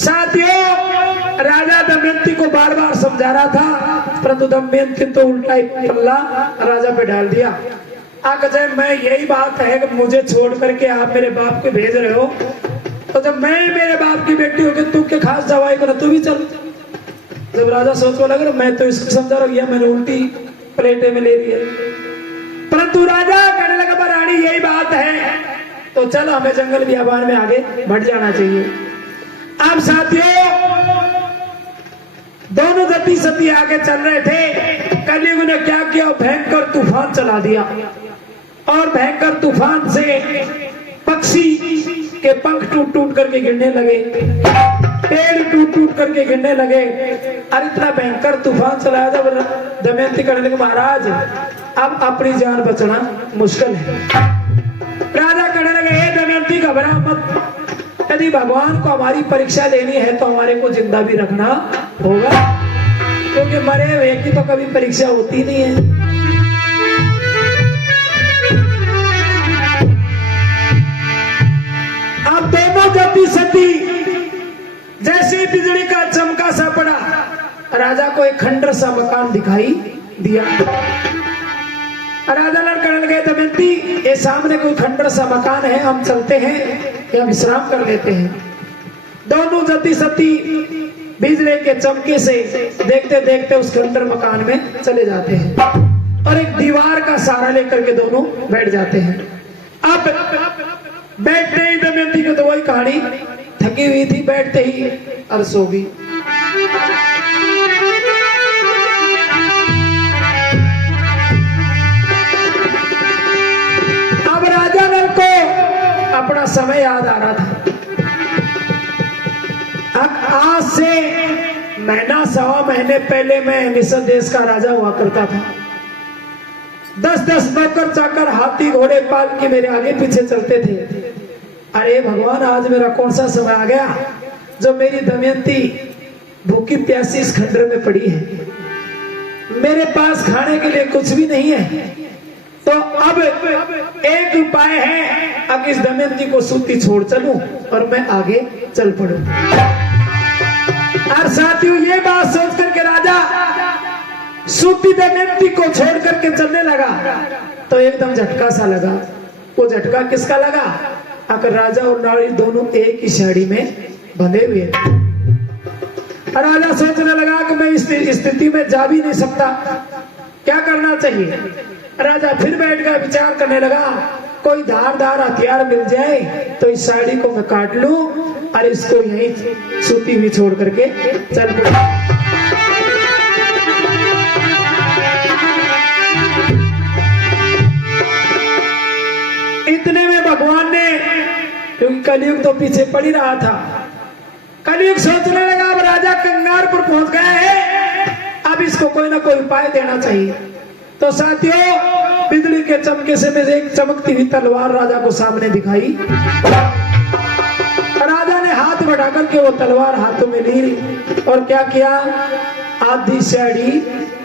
साथियों, राजा दमयंती को बार बार समझा रहा था, परंतु दमयंती तो उल्टा ही पल्ला राजा पे डाल दिया। आगे मैं यही बात है कि मुझे छोड़ करके आप मेरे बाप को भेज रहे हो, तो जब मैं मेरे बाप की बेटी होगी तू के खास जवाई को तू भी चल। जब राजा सोचने लगा मैं तो इसको समझा रहा हूँ, मैंने उल्टी प्लेटे में ले ली है। परंतु राजा कहने लगा रानी यही बात है तो चलो हमें जंगल बियाबान में आगे बढ़ जाना चाहिए। अब साथियों, दोनों जति सती आगे चल रहे थे। कलयुग ने क्या किया, भयंकर तूफान चला दिया और भयंकर तूफान से पक्षी के पंख टूट टूट करके गिरने लगे, पेड़ टूट टूट करके गिरने लगे। और इतना भयंकर तूफान चलाया जब दमयंती करने लगे महाराज अब अपनी जान बचना मुश्किल है। राजा कहने लगे हे दमयंती घबरा मत, यदि भगवान को हमारी परीक्षा लेनी है तो हमारे को जिंदा भी रखना होगा, क्योंकि मरे हुए की तो कभी परीक्षा होती नहीं है। अब दोनों जति सती जैसे बिजली का चमका सा पड़ा, राजा को एक खंडर सा मकान दिखाई दिया। राजा लड़कने लगे दमयंती ये सामने कोई खंडर सा मकान है, हम चलते हैं या विश्राम कर लेते हैं। दोनों जति सती बिजली के चमके से देखते देखते उस खंडर मकान में चले जाते हैं और एक दीवार का सहारा लेकर के दोनों बैठ जाते हैं। अब बैठते ही दमयंती की तो वही कहानी, थकी हुई थी, बैठते ही और सो गई। अब राजा नल को अपना समय याद आ रहा था। अब आज से महीना सवा महीने पहले मैं निषद देश का राजा हुआ करता था। 10-10 नौकर चाकर हाथी घोड़े पाल के मेरे आगे पीछे चलते थे। अरे भगवान आज मेरा कौन सा समय आ गया जो मेरी दमयंती भूखी प्यासी इस खंडर में पड़ी है, मेरे पास खाने के लिए कुछ भी नहीं है। तो अब एक उपाय है, अब इस दमयंती को सूती छोड़ चलूं और मैं आगे चल पड़ूं। और साथियों ये बात सोच करके राजा सूती दमयंती को छोड़ करके चलने लगा तो एकदम झटका सा लगा। वो झटका किसका लगा, अगर राजा और नारी दोनों एक ही साड़ी में बंधे हुए थे। राजा सोचने लगा कि मैं इस स्थिति में जा भी नहीं सकता, क्या करना चाहिए। राजा फिर बैठ कर विचार करने लगा, कोई धारदार हथियार मिल जाए तो इस साड़ी को मैं काट लूं और इसको यहीं सूती हुई छोड़ करके चल पड़ा। इतने में भगवान ने, क्योंकि कलयुग तो पीछे पड़ ही रहा था, कलयुग सोचने लगा अब राजा कंगार पर पहुंच गया है, अब इसको कोई ना कोई उपाय देना चाहिए। तो साथियों बिजली के चमके से में एक चमकती हुई तलवार राजा को सामने दिखाई। राजा ने हाथ बढ़ा करके वो तलवार हाथों में ली और क्या किया, आधी साड़ी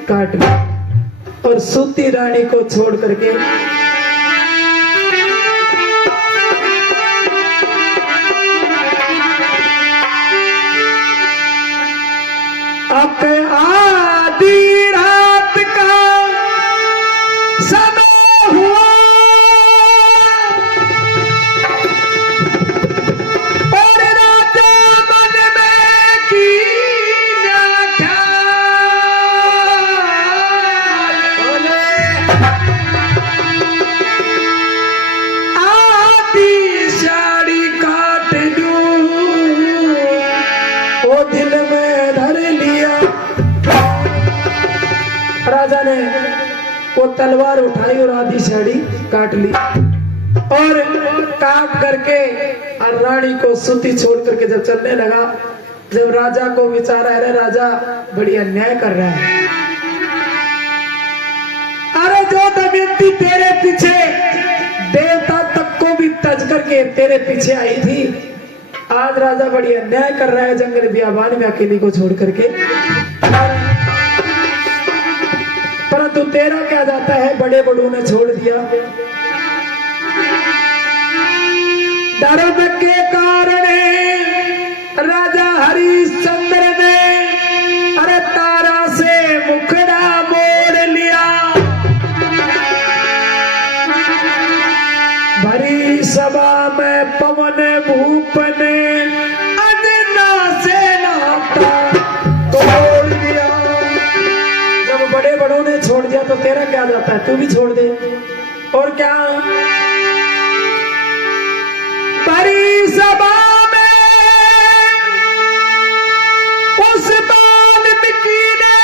काट ली और सूती रानी को छोड़ करके अब आधी रात का समय हुआ वो तलवार उठाई और आधी साड़ी काट ली और काट करके और रानी को सुती छोड़ करके जब चलने लगा, जब राजा को विचार अरे राजा बड़ी अन्याय कर रहा है, अरे जो दमयंती तेरे पीछे देवता तक को भी तज करके तेरे पीछे आई थी, आज राजा बड़ी अन्याय कर रहा है जंगल बियाबान में अकेली को छोड़ करके। परंतु तेरा क्या जाता है, बड़े बड़ों ने छोड़ दिया। धर्म के कारण राजा हरिश्चंद्र ने अरे तारा से मुखड़ा मोड़ लिया, भरी सभा में पवन भूप ने अदना से नाता तोड़ दिया। जब बड़े बड़ों ने छोड़ दिया तो तेरा क्या जाता है, तू भी छोड़ दे। और क्या, भरी सभा में उस वाल्मीकि ने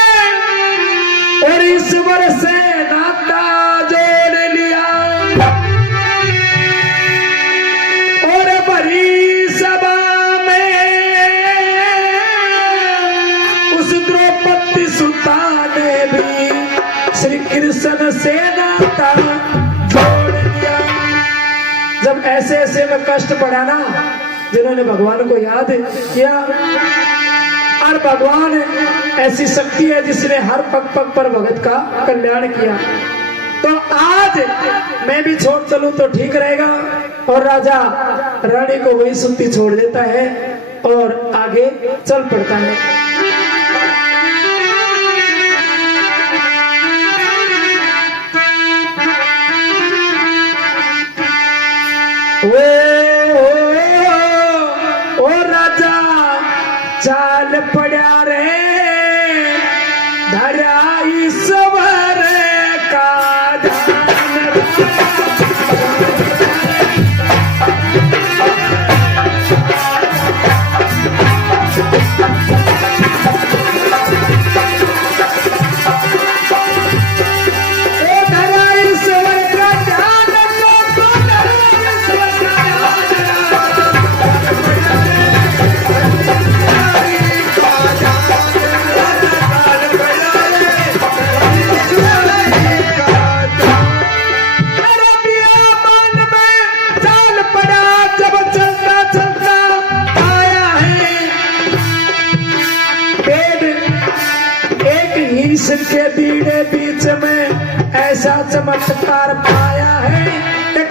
और ईश्वर से नाता जोड़ लिया, और भरी सभा में उस द्रौपदी सुता ने भी श्री कृष्ण से नाता जोड़ लिया। जब ऐसे ऐसे में कष्ट पड़ा ना, जिन्होंने भगवान को याद किया, और भगवान ऐसी शक्ति है जिसने हर पग पग पर भगत का कल्याण किया, तो आज मैं भी छोड़ चलूं तो ठीक रहेगा। और राजा रानी को वही सुनती छोड़ देता है और आगे चल पड़ता है। ओ राजा चाल पड़ा रे धरा ईश्वर का ध्यान। के बीड़े बीच में ऐसा चमत्कार पाया है,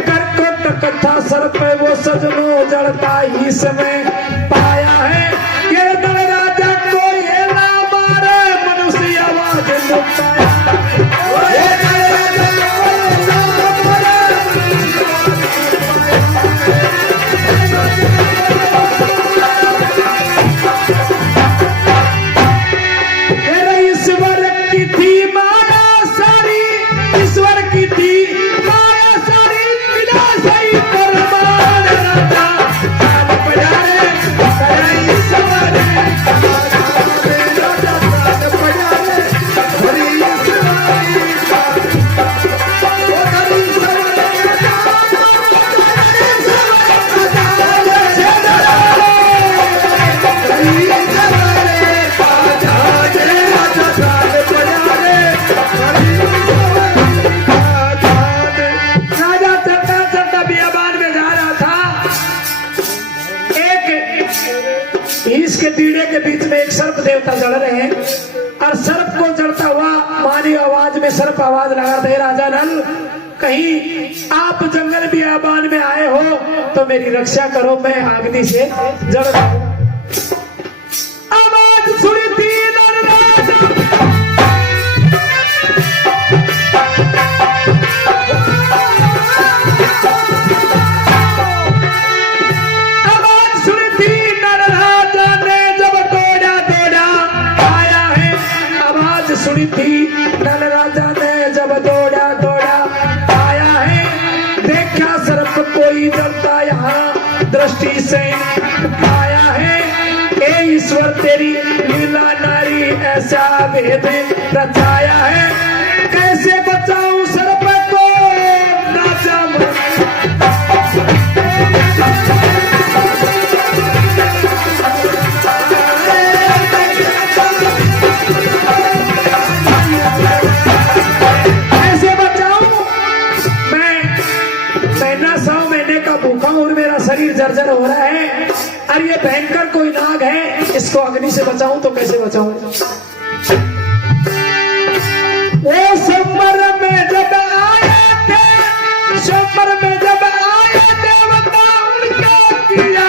कर्कट कथा सर पे वो सजनों जड़ता ही समय पाया है। ये दल राजा को ये ना मारे मनुष्य आवाज लुटाया। इसके बीड़े के बीच में एक सर्प देवता जल रहे हैं, और सर्प को जलता हुआ मानी आवाज में सर्प आवाज लगाता है, राजा नल कहीं आप जंगल बियाबान में आए हो तो मेरी रक्षा करो, मैं अग्नि से जल रहा हूं। आवाज सुनी थी नर राजा, सुनी थी नल राजा ने जब दौड़ा दौड़ा आया है, देखा सर्प कोई जलता यहाँ दृष्टि से आया है। ए ईश्वर तेरी लीला नारी ऐसा भेद रचाया है, कैसे बचाऊं महीना 100 महीने का भूखा हूं और मेरा शरीर जर्जर हो रहा है, और ये भयंकर कोई नाग है, इसको अग्नि से बचाऊं तो कैसे बचाऊं? वो सोमवार में जब आए थे, सोमवार में जब आए देवता उनका किया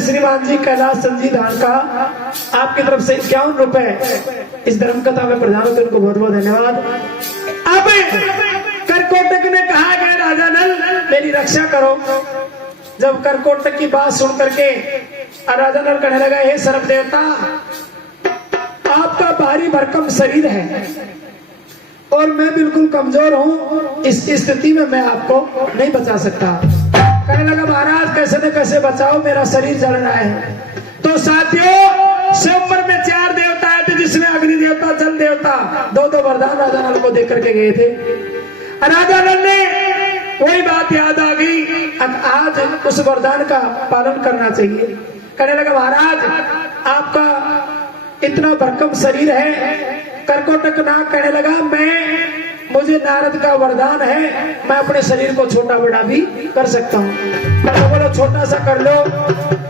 श्रीमान जी कैलाश चंद जी धान का आपकी तरफ से 51 रुपए इस धर्म कथा में प्रदान होते, उनको बहुत बहुत धन्यवाद। अब करकोटक ने कहा गया राजा नल मेरी रक्षा करो। जब करकोटक की बात सुन करके राजा नल कहने लगा, हे सर्प देवता, आपका भारी भरकम शरीर है और मैं बिल्कुल कमजोर हूं, इस स्थिति में मैं आपको नहीं बचा सकता। कहने लगा, महाराज कैसे न कैसे बचाओ, मेरा शरीर जल रहा है। तो साथियों, स्वयंवर में 4 देवता आए थे, जिसमें अग्नि देवता, जल देवता, 2 वरदान राजा नल को दे करके गए थे। राजा नल ने वही बात याद आ गई, आज उस वरदान का पालन करना चाहिए। कहने लगा, महाराज आपका इतना भरकम शरीर है। करकोटक नाग कहने लगा, मुझे नारद का वरदान है, मैं अपने शरीर को छोटा बड़ा भी कर सकता हूँ। तो बोलो छोटा सा कर लो।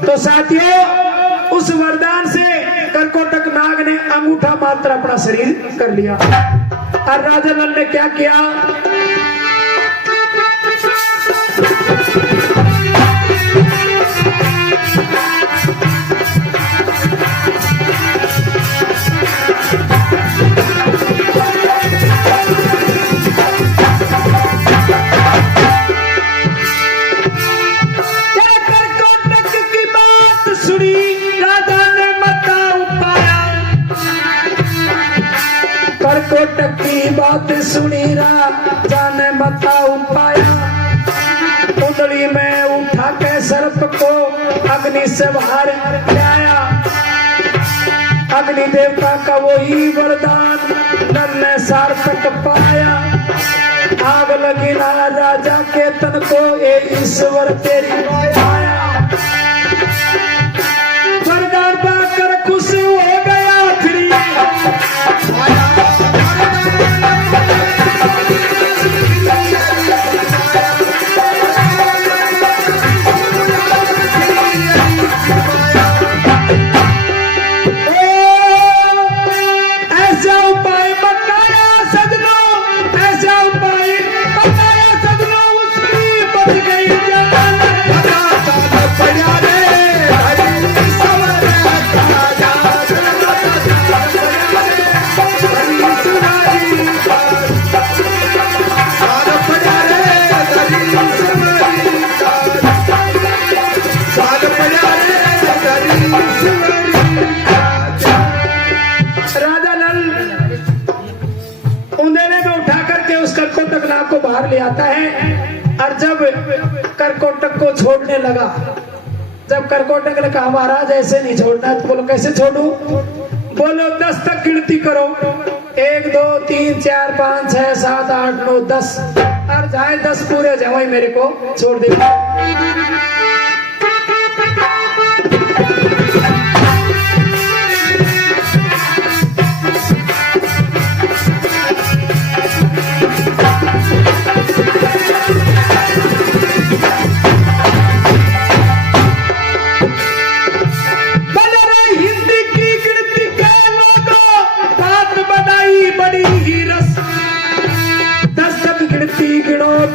तो साथियों, उस वरदान से करकोटक नाग ने अंगूठा मात्र अपना शरीर कर लिया। और राजा नल ने क्या किया, करकोटक की बात सुनी राजा ने बताऊ पाया, उंगली में उठा के सर्प को अग्नि से बाहर लाया। अग्नि देवता का वही वरदान नल ने सार्थक पाया। आग लगी ना राजा के तन को, ए ईश्वर तेरी माया। वरदान पाकर खुश हो गया फिर को बाहर ले आता है। और जब करकोटक को छोड़ने लगा, जब करकोटक ने कहा, महाराज ऐसे नहीं छोड़ना, तो बोलो कैसे छोड़ू? बोलो 10 तक गिनती करो, 1 2 3 4 5 6 7 8 9 10, और जाए 10 पूरे जाए मेरे को छोड़ दे।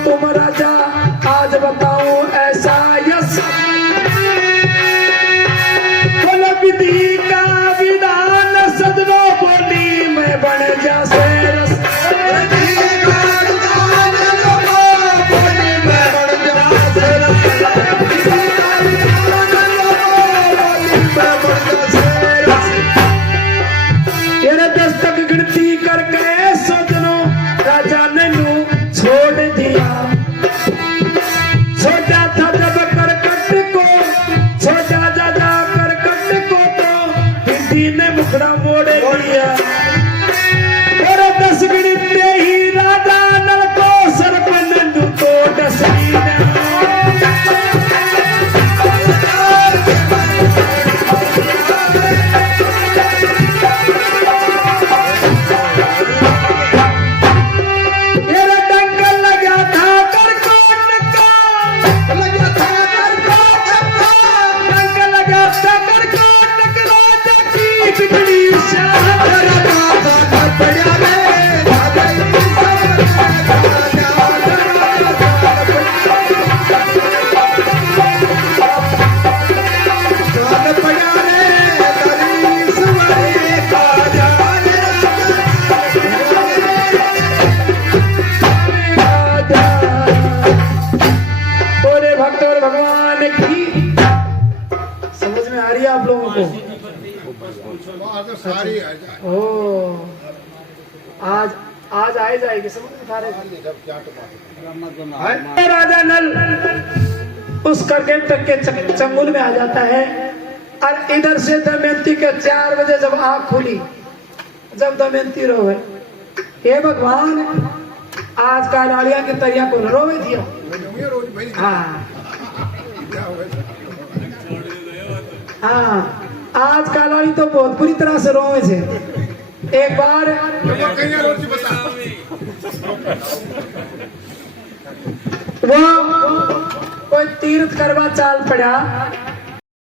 तुम राजा आज बताओ ऐसा यश, बोलो विधि का विधान सदनो बोली मैं बन जा शेरस। ये 10 तक गिनती करके सजनो राजा ने छोड़ वहाँ तो सारी आ जाए ओ आज आए जाएगी समझ सारे राजा नल उस करके तक के चंगुल में आ जाता है और इधर से दमयंती के 4 बजे जब आँख खुली, जब दमयंती रोवे, हे भगवान आज कालिया की तरिया को रोवे दियो। रोज भाई हाँ क्या हुआ हाँ आज कालाड़ी तो बहुत बुरी तरह से रोवे छे। एक बार कहीं रोज बता वो कोई तीर्थ करवा चाल पड़ा